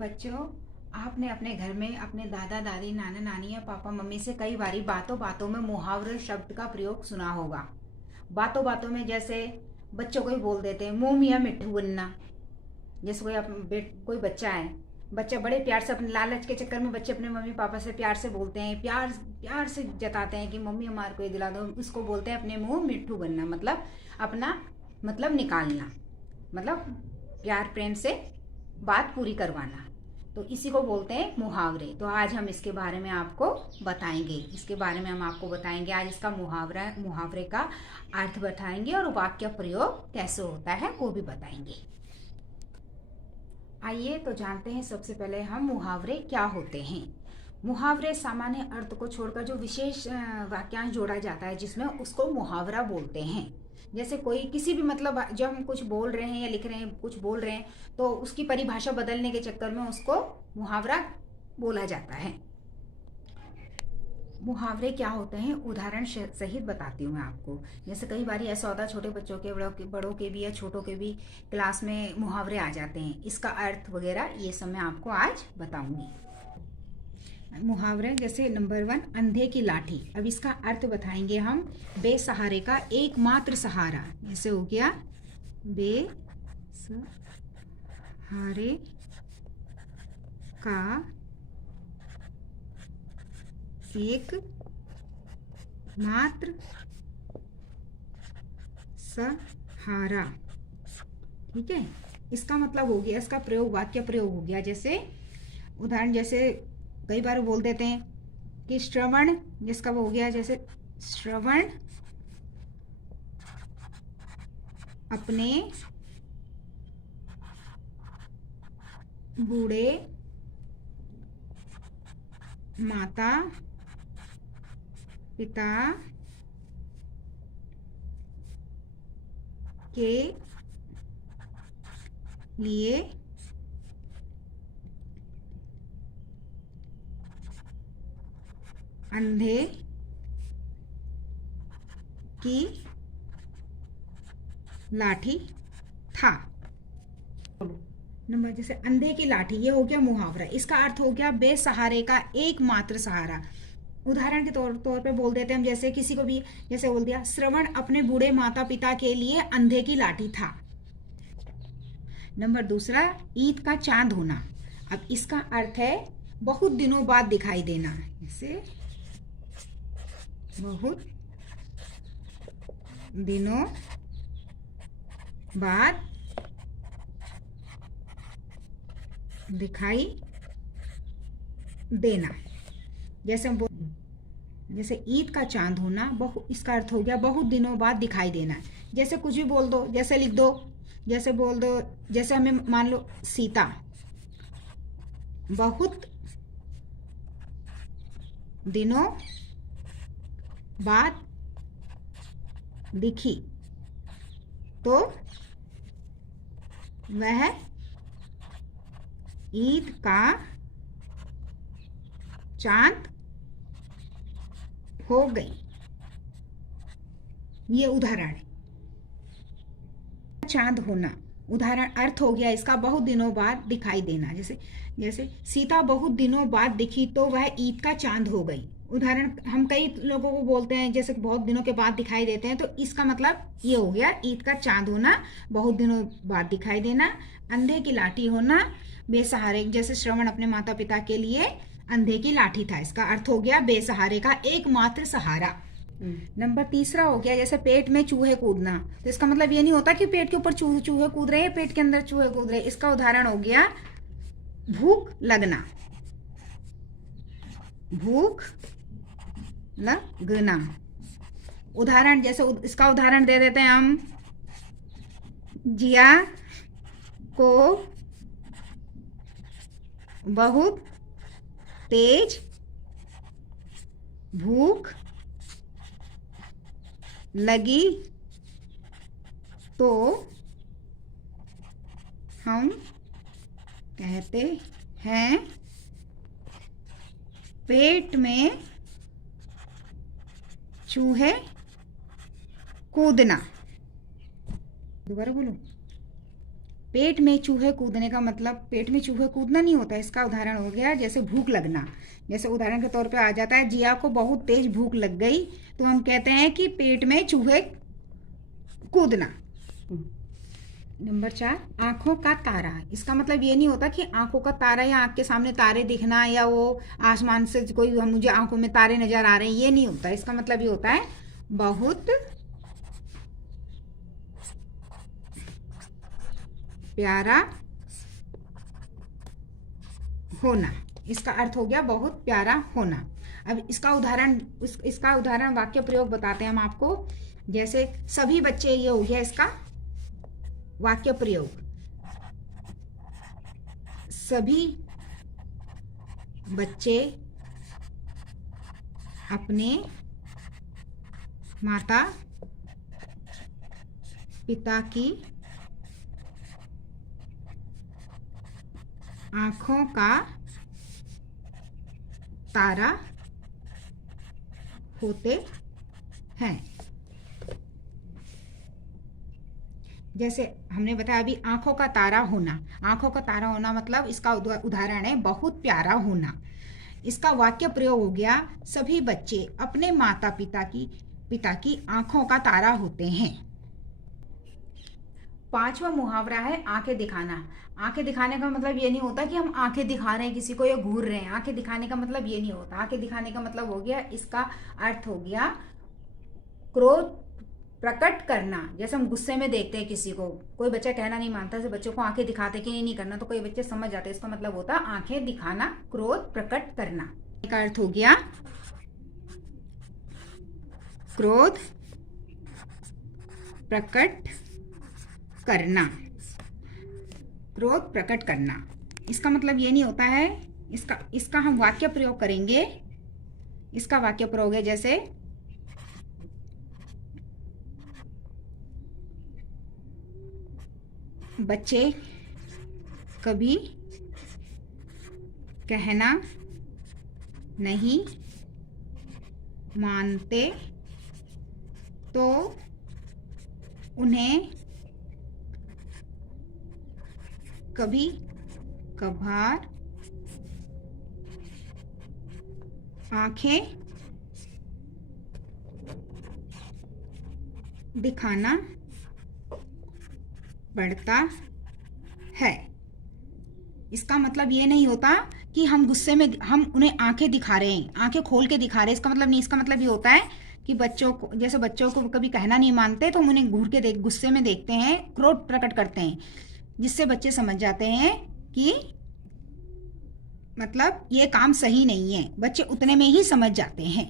बच्चों, आपने अपने घर में अपने दादा दादी नाना नानी या पापा मम्मी से कई बारी बातों बातों में मुहावरे शब्द का प्रयोग सुना होगा। बातों बातों में जैसे बच्चों को ही बोल देते हैं मुंह मियाँ मिट्ठू बनना। जैसे कोई बच्चा है, बच्चा बड़े प्यार से अपने लालच के चक्कर में बच्चे अपने मम्मी पापा से प्यार से बोलते हैं, प्यार प्यार से जताते हैं कि मम्मी हमारे को ये दिला दो। उसको बोलते हैं अपने मुंह मिट्ठू बनना, मतलब अपना मतलब निकालना, मतलब प्यार प्रेम से बात पूरी करवाना। तो इसी को बोलते हैं मुहावरे। तो आज हम इसके बारे में आपको बताएंगे, आज इसका मुहावरे का अर्थ बताएंगे और वाक्य प्रयोग कैसे होता है वो भी बताएंगे। आइए तो जानते हैं सबसे पहले हम मुहावरे क्या होते हैं। मुहावरे सामान्य अर्थ को छोड़कर जो विशेष वाक्यांश जोड़ा जाता है जिसमें उसको मुहावरा बोलते हैं। जैसे कोई किसी भी मतलब जब हम कुछ बोल रहे हैं या लिख रहे हैं, कुछ बोल रहे हैं तो उसकी परिभाषा बदलने के चक्कर में उसको मुहावरा बोला जाता है। मुहावरे क्या होते हैं उदाहरण सहित बताती हूँ मैं आपको। जैसे कई बार ऐसा होता है छोटे बच्चों के बड़ों के भी या छोटों के भी क्लास में मुहावरे आ जाते हैं। इसका अर्थ वगैरह ये सब मैं आपको आज बताऊंगी। मुहावरे जैसे नंबर 1 अंधे की लाठी। अब इसका अर्थ बताएंगे हम। बेसहारे का एकमात्र सहारा, जैसे हो गया बेसहारे का एक मात्र सहारा। ठीक है, इसका मतलब हो गया, इसका प्रयोग वाक्य प्रयोग हो गया। जैसे उदाहरण जैसे कई बार बोल देते हैं कि श्रवण, जिसका वो हो गया जैसे श्रवण अपने बूढ़े माता पिता के लिए अंधे की लाठी था। नंबर जैसे अंधे की लाठी, ये हो गया मुहावरा। इसका अर्थ हो गया बेसहारे का एकमात्र सहारा। उदाहरण के तौर पे बोल देते हैं हम, जैसे किसी को भी जैसे बोल दिया श्रवण अपने बूढ़े माता पिता के लिए अंधे की लाठी था। नंबर दूसरा ईद का चांद होना। अब इसका अर्थ है बहुत दिनों बाद दिखाई देना। जैसे बहुत दिनों बाद दिखाई देना। जैसे हम जैसे ईद का चांद होना, इसका अर्थ हो गया बहुत दिनों बाद दिखाई देना। जैसे कुछ भी बोल दो, जैसे लिख दो, जैसे बोल दो, जैसे हमें मान लो सीता बहुत दिनों बाद दिखी तो वह ईद का चांद हो गई। ये उदाहरण है। चांद होना उदाहरण अर्थ हो गया इसका बहुत दिनों बाद दिखाई देना। जैसे जैसे सीता बहुत दिनों बाद दिखी तो वह ईद का चांद हो गई। उदाहरण हम कई लोगों को बोलते हैं जैसे बहुत दिनों के बाद दिखाई देते हैं, तो इसका मतलब ये हो गया ईद का चांद होना, बहुत दिनों बाद दिखाई देना। अंधे की लाठी होना, बेसहारे जैसे श्रवण अपने माता पिता के लिए अंधे की लाठी था। इसका अर्थ हो गया बेसहारे का एकमात्र सहारा। नंबर तीसरा हो गया जैसे पेट में चूहे कूदना। तो इसका मतलब ये नहीं होता कि पेट के ऊपर चूहे कूद रहे हैं, पेट के अंदर चूहे कूद रहे हैं। इसका उदाहरण हो गया भूख लगना। भूख लगना उदाहरण जैसे इसका उदाहरण दे देते हैं हम। जिया को बहुत तेज भूख लगी तो हम कहते हैं पेट में चूहे कूदना। दोबारा बोलो। पेट में चूहे कूदने का मतलब पेट में चूहे कूदना नहीं होता। इसका उदाहरण हो गया जैसे भूख लगना। जैसे उदाहरण के तौर पे आ जाता है, जिया को बहुत तेज भूख लग गई, तो हम कहते हैं कि पेट में चूहे कूदना। नंबर 4, आंखों का तारा। इसका मतलब ये नहीं होता कि आंखों का तारा या आंख के सामने तारे दिखना, या वो आसमान से कोई मुझे आंखों में तारे नजर आ रहे हैं, ये नहीं होता। इसका मतलब ये होता है बहुत प्यारा होना। इसका अर्थ हो गया बहुत प्यारा होना। अब इसका उदाहरण वाक्य प्रयोग बताते हैं हम आपको। जैसे सभी बच्चे, ये हो गया इसका वाक्य प्रयोग। सभी बच्चे अपने माता पिता की आंखों का तारा होते हैं। जैसे हमने बताया अभी, आंखों का तारा होना। आंखों का तारा होना मतलब इसका उदाहरण है बहुत प्यारा होना। इसका वाक्य प्रयोग हो गया सभी बच्चे अपने माता पिता की आंखों का तारा होते हैं। 5वां मुहावरा है आंखें दिखाना। आंखें दिखाने का मतलब ये नहीं होता कि हम आंखें दिखा रहे हैं किसी को या घूर रहे हैं। आंखें दिखाने का मतलब ये नहीं होता। आंखें दिखाने का मतलब हो गया, इसका अर्थ हो गया क्रोध प्रकट करना। जैसे हम गुस्से में देखते हैं किसी को, कोई बच्चा कहना नहीं मानता, जैसे बच्चों को आंखें दिखाते कि नहीं करना, तो कोई बच्चे समझ जाते हैं। इसका मतलब होता है आंखें दिखाना, क्रोध प्रकट करना। का अर्थ हो गया क्रोध प्रकट करना। क्रोध प्रकट करना। इसका मतलब ये नहीं होता है। इसका हम वाक्य प्रयोग करेंगे। इसका वाक्य प्रयोग है जैसे बच्चे कभी कहना नहीं मानते तो उन्हें कभी कभार आंखें दिखाना पड़ता है। इसका मतलब ये नहीं होता कि हम गुस्से में हम उन्हें आंखें दिखा रहे हैं, आंखें खोल के दिखा रहे हैं, इसका मतलब नहीं। इसका मतलब ये होता है कि बच्चों को कभी कहना नहीं मानते तो हम उन्हें घूर के गुस्से में देखते हैं, क्रोध प्रकट करते हैं, जिससे बच्चे समझ जाते हैं कि मतलब ये काम सही नहीं है। बच्चे उतने में ही समझ जाते हैं।